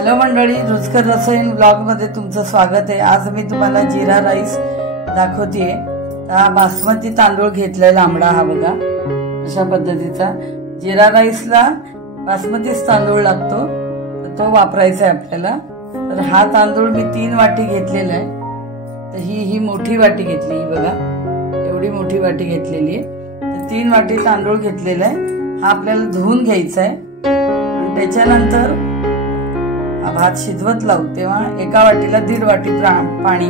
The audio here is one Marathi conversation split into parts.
हॅलो मंडळी, रुचकर रसोई ब्लॉग मध्ये तुमचं स्वागत आहे। आज मी तुम्हाला जीरा राईस दाखवतेय। हा बासमती तांदूळ घेतलाय लांबडा, हा बघा अशा पद्धतीचा। जीरा राईसला बासमतीच तांदूळ लागतो, तो वापरायचा आहे आपल्याला। तर हा तांदूळ मी 3 वाटी घेतलेला आहे। तर ही मोठी वाटी घेतली, बघा एवढी मोठी वाटी घेतलेली आहे। तर 3 वाटी तांदूळ घेतलेला आहे। हा आपल्याला धुवून घ्यायचा आहे आणि त्याच्यानंतर हा भात शिजवत लावू तेव्हा एका वाटीला 1.5 वाटी पाणी,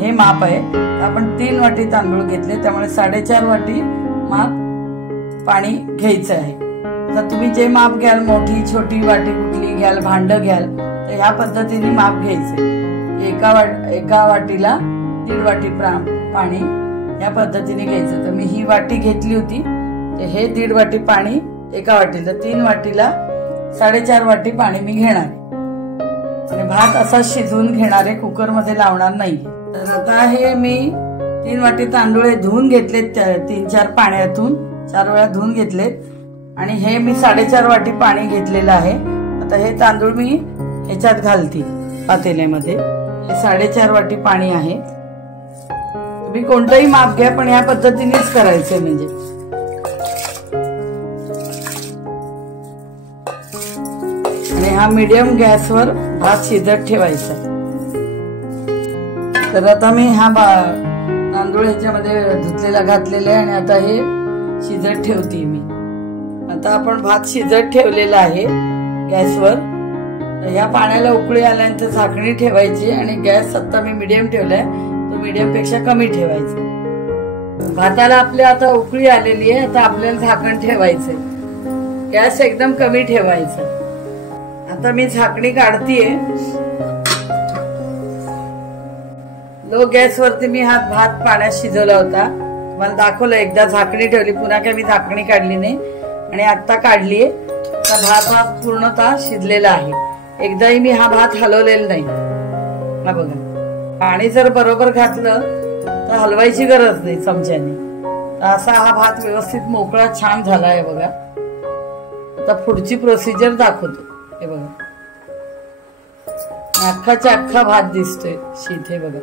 हे माप आहे। आपण 3 वाटी तांदूळ घेतले, त्यामुळे 4.5 वाटी माप पाणी घ्यायचं आहे। तर तुम्ही जे माप घ्याल, मोठी छोटी वाटी कुठली घ्याल, भांड घ्याल, तर ह्या पद्धतीने माप घ्यायचे। एका वाटीला 1.5 वाटी पाणी या पद्धतीने घ्यायचं। तर मी ही वाटी घेतली होती, तर हे 1.5 वाटी पाणी एका वाटीला, 3 वाटीला 4.5 वाटी पाणी मी घेणार आहे आणि भात असा शिजवून घेणार आहे, कुकर मध्ये लावणार नाही। तर आता हे मी 3 वाटी तांदूळ धुवून घेतलेत 3-4 पाण्यातून, 4 वेळा धुवून घेतलेत आणि हे मी 4.5 वाटी पाणी घेतलेलं आहे। आता हे तांदूळ मी ह्याच्यात घालते पातेल्यामध्ये। हे 4.5 वाटी पाणी आहे। तुम्ही कोणतंही माप घ्या, पण या पद्धतीनेच करायचंय म्हणजे। आणि हा मीडियम गॅसवर भात शिजत ठेवायचा। तर आता मी हा तांदूळ ह्याच्यामध्ये धुतलेला घातलेला आहे आणि आता हे शिजत ठेवते मी। आता आपण भात शिजत ठेवलेला आहे गॅसवर। ह्या पाण्याला उकळी आल्यानंतर झाकणी ठेवायची आणि गॅस आता मी मीडियम ठेवलाय, तो मीडियम पेक्षा कमी ठेवायचा। भाताला आपल्या आता उकळी आलेली आहे, आता आपल्याला झाकण ठेवायचंय, गॅस एकदम कमी ठेवायचा। आता मी झाकणी काढतीये। लो गॅस वरती मी हा भात पाण्यात शिजवला होता, मला दाखवलं एकदा झाकणी ठेवली, पुन्हा काय मी झाकणी काढली नाही आणि आता काढलीये। तर भात हा पूर्णतः शिजलेला आहे, एकदाही मी हा भात हलवलेला नाही। हा बघा, पाणी जर बरोबर घातलं तर हलवायची गरज नाही चमच्याने। तर असा हा भात व्यवस्थित मोकळा छान झालाय बघा। आता पुढची प्रोसिजर दाखवतो। हे बघा, अख्खाच्या अख्खा भात दिसतोय शीत, हे बघा।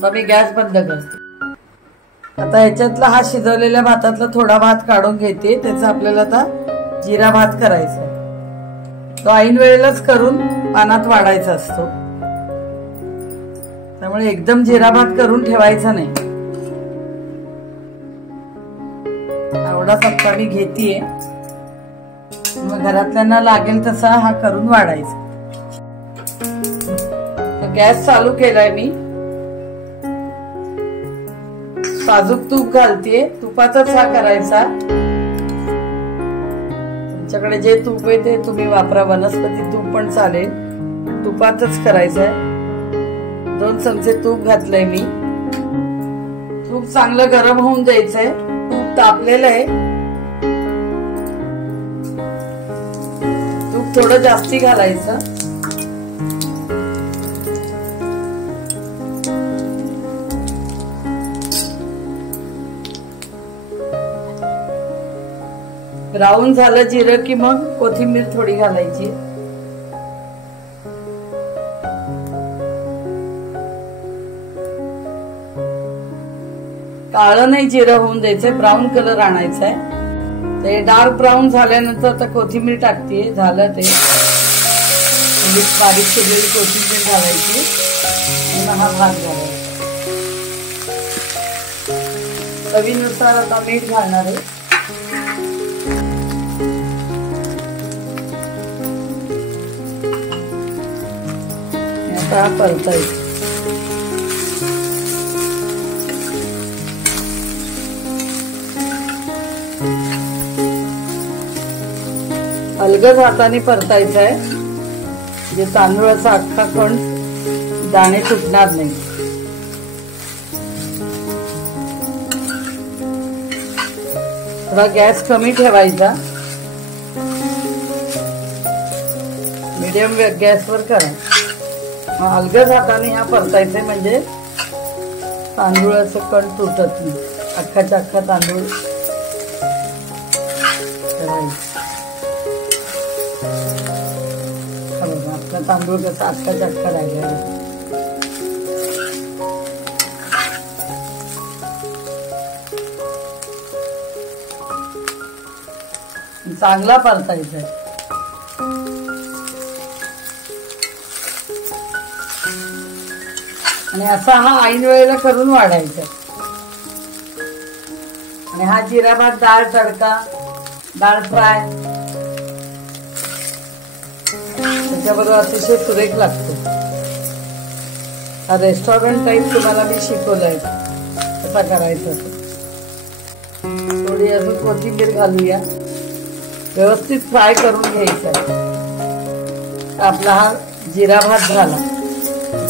तर मी गॅस बंद करते। आता ह्याच्यातला हा शिजवलेल्या भातातला थोडा भात काढून घेते, त्याचा आपल्याला आता जिरा भात करायचा। तो ऐन वेळेलाच करून पानात वाढायचा असतो, त्यामुळे एकदम जिरा भात करून ठेवायचा नाही। एवढा चमचा मी घेतीये, मग घरातल्यांना लागेल तसा हा करून वाढायचा। तर गॅस चालू केलाय मी, साजूक तूप घालतीये, तुपाचाच हा करायचा। तुमच्याकडे जे तूप आहे ते तुम्ही वापरा, वनस्पती तूप पण चालेल, तुपातच करायचंय। 2 चमचे तूप घातलंय मी। तूप चांगलं गरम होऊन द्यायचंय, तूप तापलेलं आहे। तूप थोडं जास्ती घालायचं। ब्राऊन झालं जिरं की मग कोथिंबीर थोडी घालायची। काळं नाही जिरं होऊन द्यायचंय, ब्राऊन कलर आणायचा आहे। ते डार्क ब्राऊन झाल्यानंतर आता कोथिंबीर टाकते, झालं ते बारीक चिरलेली कोथिंबीर घालायची आणि मग हा भात घालायचा। चवीनुसार आता मीठ घालणार आहे। आता परतायचं। अलगद हाताने परतायचं आहे, जे तांदूळाचा अख्खा कण दाणे तुटणार नाही। थोडा गॅस कमी ठेवायचा, मीडियम गॅसवर करा। अलगद हाताने हा परतायचे, म्हणजे तांदूळाचं कण तुटत नाही, अख्खाच्या अख्खा तांदूळ करायचं। तांदूळ कसा अख्खा चटका राहिला. चांगला परतायचा आणि असा हा ऐन वेळेला करून वाढायचा. आणि हा जिरा भात, डाळ तडका, डाळ फ्राय त्याच्याबरोबर अतिशय सुरेख लागतो. हा रेस्टॉरंट टाईप तुम्हाला मी शिकवलंय कसा करायचं. थोडी अजून कोथिंबीर घालूया. व्यवस्थित फ्राय करून घ्यायचा. आपला हा जिरा भात झाला.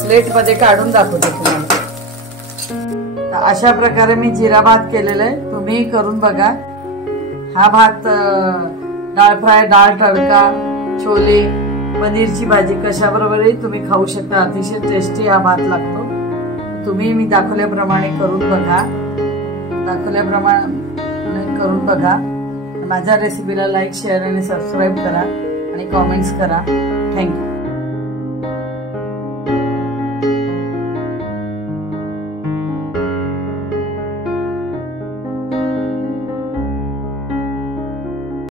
प्लेट मध्ये काढून दाखवते तुम्हाला. अशा प्रकारे मी जिरा भात केलेला आहे. तुम्ही करून बघा. हा भात डाळ फ्राय, डाळ तडका, छोले, पनीरची भाजी कशाबरोबरही तुम्ही खाऊ शकता. अतिशय टेस्टी हा भात लागतो. तुम्ही मी दाखवल्याप्रमाणे करून बघा. करून बघा. माझ्या रेसिपीला लाईक, शेअर आणि सबस्क्राईब करा आणि कॉमेंट्स करा. थँक्यू.